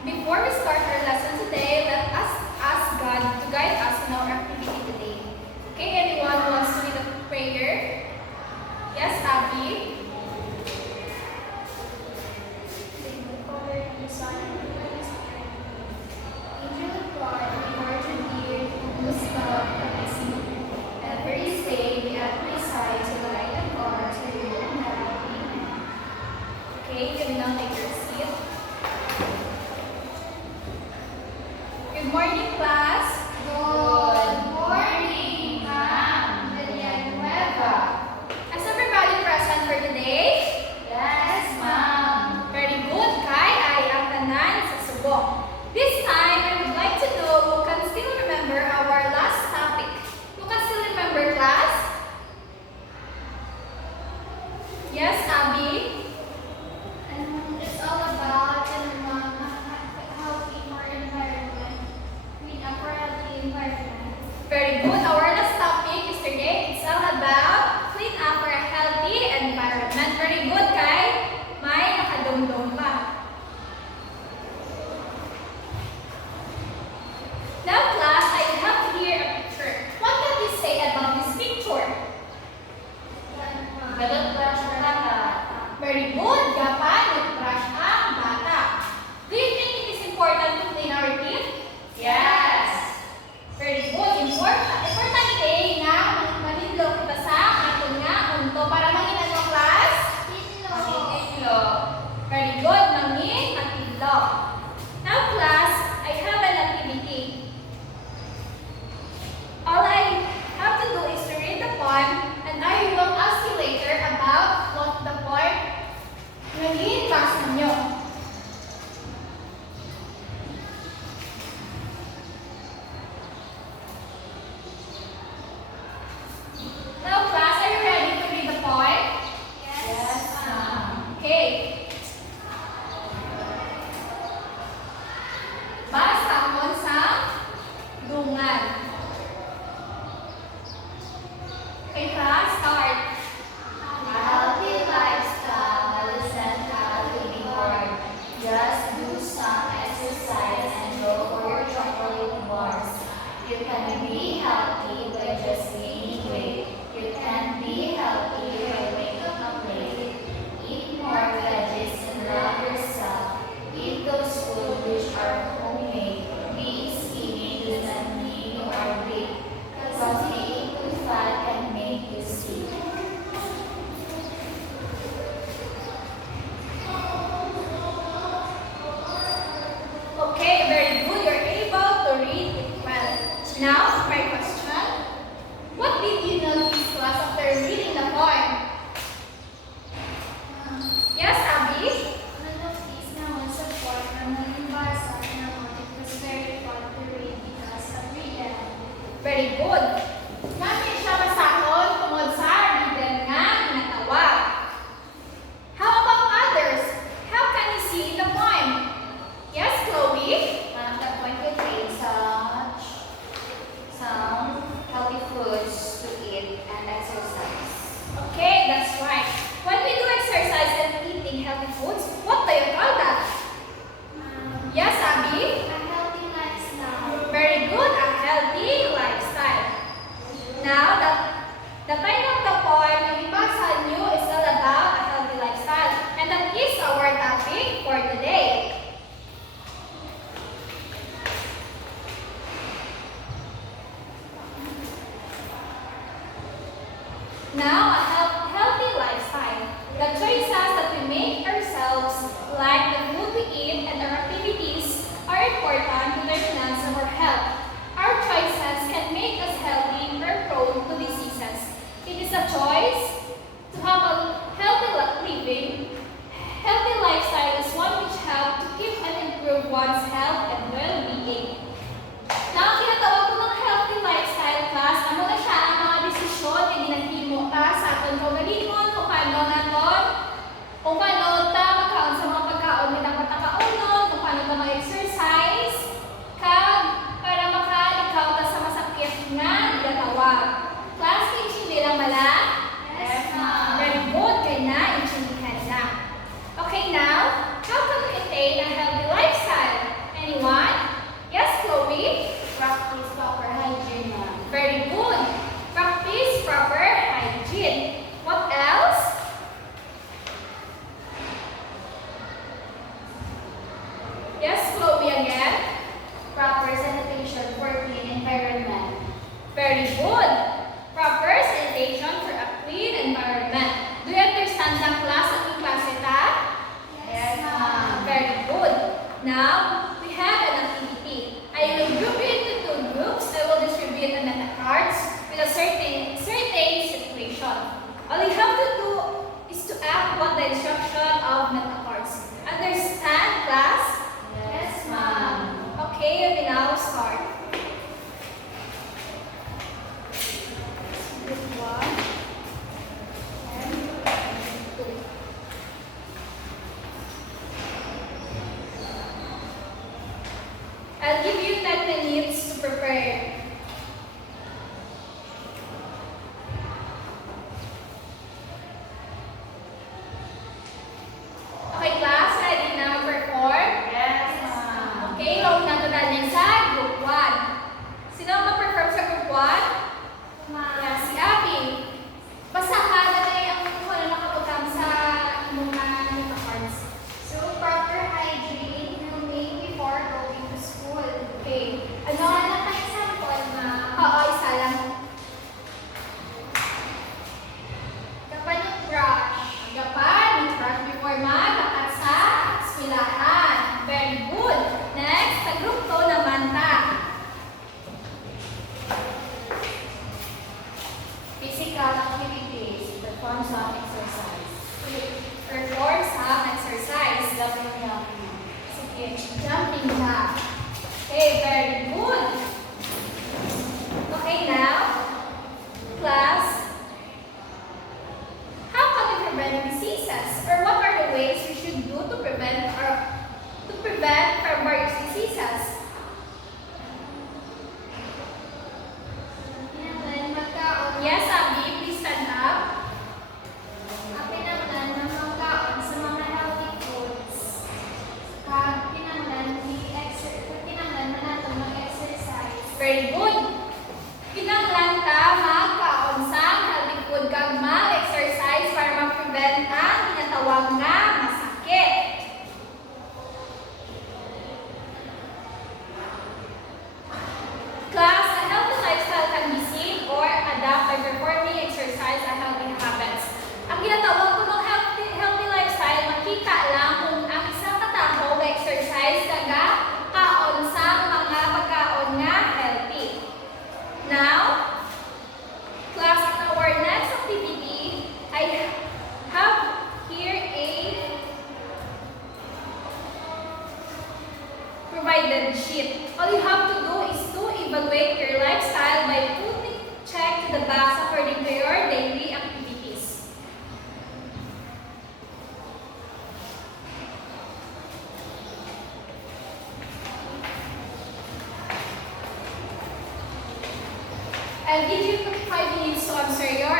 Before we start our lesson today, let us ask God to guide us in our activity today. Okay, anyone who wants to lead a prayer? Yes, Abby? Okay, you can now take your seat. Good morning, class. Good morning, Ma'am Villanueva. Is everybody present for today? Yes, Ma'am. Very good, Kai. Ay ang tanan sa subok. This time, I would like to know who can still remember our last topic. Who can still remember, class? Yes, Abby? It's all about healthy for environment. Clean up for healthy environment. Very good. Our last topic yesterday is all about clean up for a healthy environment. Very good, Kai. May nakadumdum pa. Now, class, I have here a picture. What can you say about this picture? Galot brush for bata. Very good. Gapan, nag-brush ang bata. Do you think it is important to clean our teeth? Yes. Very good. Importante nga manindog kita sa aton nga unto para mangin ano, class? Tinlo. Very good. Mangin at tidlok. Now, class, I have an activity. All I have to do is to read the poem and I will ask you later about what the poem naging basa nyo. Now, class, are you ready to read the poem? Yes, Ma'am. Okay. Basa mo sa dungan. Okay, class, start. A healthy lifestyle isn't living hard. Just do some exercise and go for your chocolate bars. You can be healthy by just gaining weight. You can be healthy by waking up late. Eat more veggies and love yourself. Eat those food which are homemade. Being skinny doesn't mean you are weak. Because being too fat can make you sick. Okay, very good. You're able to read it well. Now, my question. What did you notice, class, after reading the poem? Yes, Abby? Nanotice na ako sa part na nalibasa na it was very fun to read because of reading. Very good. Namin siya masakon tungod sa reader nga ginatawag. How about others? How can you see in the poem? Yes, Chloe? The point contains some healthy foods to eat and exercise. Okay, that's right. When we do exercise and eating healthy foods, what do you call that? Yes, Abby? A healthy lifestyle. Very good, a healthy lifestyle. Now, the title of the poem na ibasa niyo is all about a healthy lifestyle. And that is our topic for today. Now, a healthy lifestyle. The choices that we make ourselves, like the food we eat and our activities, are important to the finance of our health. Our choices can make us healthy or prone to diseases. It is a choice to have a healthy living. Healthy lifestyle is one which helps to keep and improve one's health and well-being. Now, ang tinatawag ko ng healthy lifestyle, class, ano na siya ang mga desisyon na ginahimo ta sa aton kaugalingon, kung paano ta magkaon sa mga pagkaon na dapat nakaunon, kung paano ta mag-exercise, para makalikaw ta sa masakit nga ginatawag. Class, teaching nila mala? Yes, Ma'am. Very good. Very good. Proper sanitation for a clean environment. Do you understand the class at yung klase ta? Yes, ma'am. Very good. Now, we have an activity. I will group you into two groups. I will distribute the meta cards with a certain situation. All you have to do is to act what the instruction of meta cards. Understand, class? Yes, ma'am. Okay, we now start. Group 1 and 2. I'll give you 10 minutes to prepare. Okay, class, ready na mag-perform? Yes, ma'am. Okay, huwag na natin sa group 1. Sino ang mag-perform sa group 1? Yeah, si Abby. Basta ka na ang wala nakapagkam sa imong mga cards. So, proper hygiene will make before going to school. Okay. Ano? Sana pa example, ma'am. Oo, isa lang. Kapag yung brush. Gapan, mag-brush before mag-lakat sa eskwelahan. Very good. Next, sa group 2 naman ta. Physical activities. Perform some exercise. Perform some exercise. Jumping jack. Sige, jumping jack. Okay, very good. Okay, now, class, how can we prevent diseases? Or what are the ways we should do to prevent from various diseases? Kinanglan magkaon. Yes, Abby, please stand up. Kinanglan ng magkaon sa mga healthy foods. Kinanglan na nato mag-exercise. Very good. Kinanglan ka magkaon sa healthy food kag mag-exercise para ma-prevent ang tinatawag nga masakit. Class, a healthy lifestyle can be seen or adapt by performing exercise and healthy habits. Ang ginatawag ko ng healthy lifestyle, makita lang kung ang isang katao mag-exercise kaga kaon sa mga pagkaon nga healthy. Now, class, at our next activity, I have here a provided sheet. All you have to do is to evaluate your lifestyle by putting check to the box according to your daily activities. I'll give you 5 minutes to answer your